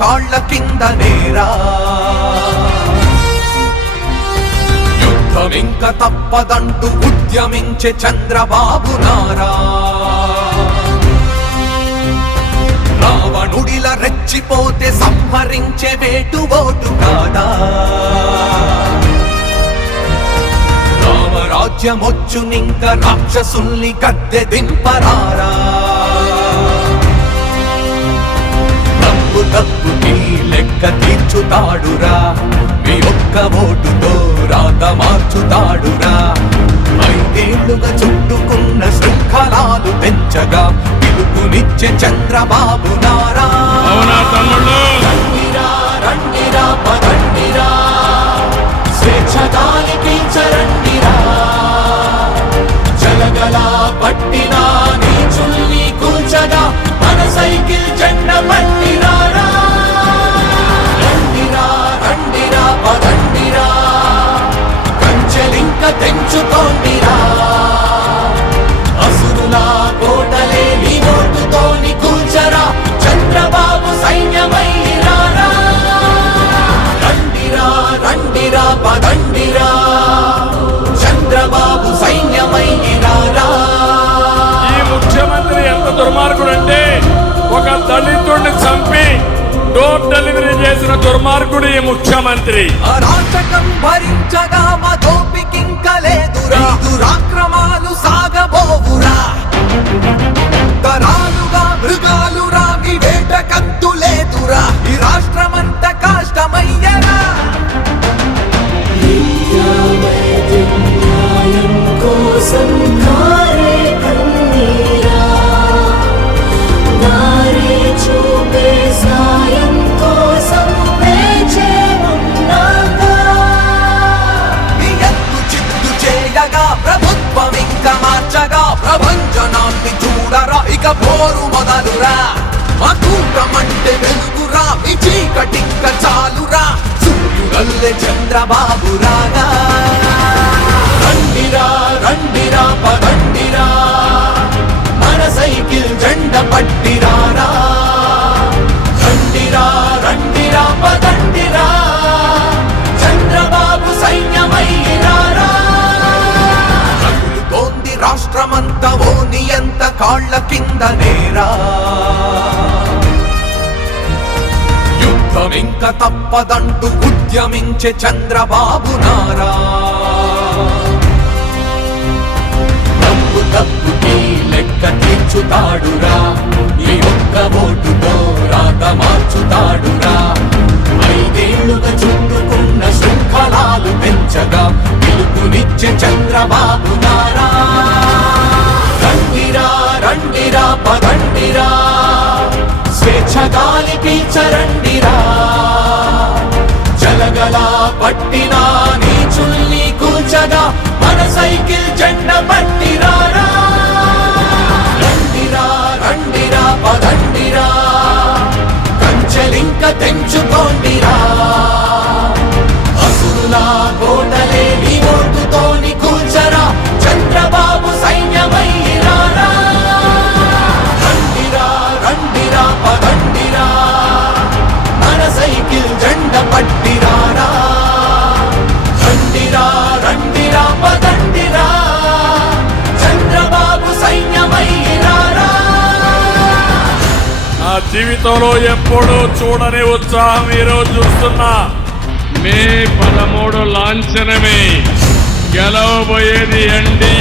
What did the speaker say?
కాళ్ళ కింద నేరా. యుద్ధమింక తప్పదంటూ ఉద్యమించే చంద్రబాబు నారా. రావణుడిల రెచ్చిపోతే సంహరించే వేటు ఓటు కాదా. రామరాజ్యమొచ్చునింక రాక్షసుల్ని కద్దె దింపరారా. తప్పుకి లెక్క తీర్చుతాడురా. మీ ఒక్క ఓటుతో రాత మార్చుతాడురా. ఐదేళ్ళుగా చుట్టుకున్న శృంఖలాలు పెంచగా పిలుపునిచ్చే చంద్రబాబు నారా. రండిరా రండిరా పదండిరా. స్వేచ్ఛ పీల్చరండిరా ముఖ్యమంత్రి అరాచకం భరించగా మధోపికింకలేదురా దోపికింక దురాక్రమాలు సాగబోవురా. తరాలుగా మృగాలురా మీ వేట కంతులేదురా. ఈ రాష్ట్రమన్ చంద్రబాబు రాగా. రండిరా రండిరా పగండిరా మన సైకిల్ జెండ పట్టిరారా రండిరా రండిరా పదండిరా. చంద్రబాబు సైన్యమైరారా తగులుతోంది రాష్ట్రమంతా ఓ నియంత కాళ్ళ కింద నేరా. యుద్ధం ఇంక తప్పదంటూ ఉద్యమించే చంద్రబాబు నారా. తప్పు తప్పుకి లెక్క తీర్చుతాడురా. ఈ ఒక్క ఓటుతో రాత మార్చుతాడురా. ఐదేళ్ళుగా చుట్టుకున్న శృంఖలాలు పెంచగా పిలుపునిచ్చే చంద్రబాబు నారా. రండిరా రండిరా పదండిరా. స్వేచ్ఛ గాలి పీల్చరండిరా జలగల పట్టిన నీ చుల్లి కూల్చగా మన సైకిల్ జెండ పట్టిరా. పట్టిరారా రండిరా రండిరా పదండిరా చంద్రబాబు సైన్యమైరారా నా జీవితంలో ఎప్పుడూ చూడని ఉత్సాహం ఈరోజు చూస్తున్నా. మే పదమూడు లాంఛనమే. గెలవబోయేది ఎన్డీఏ.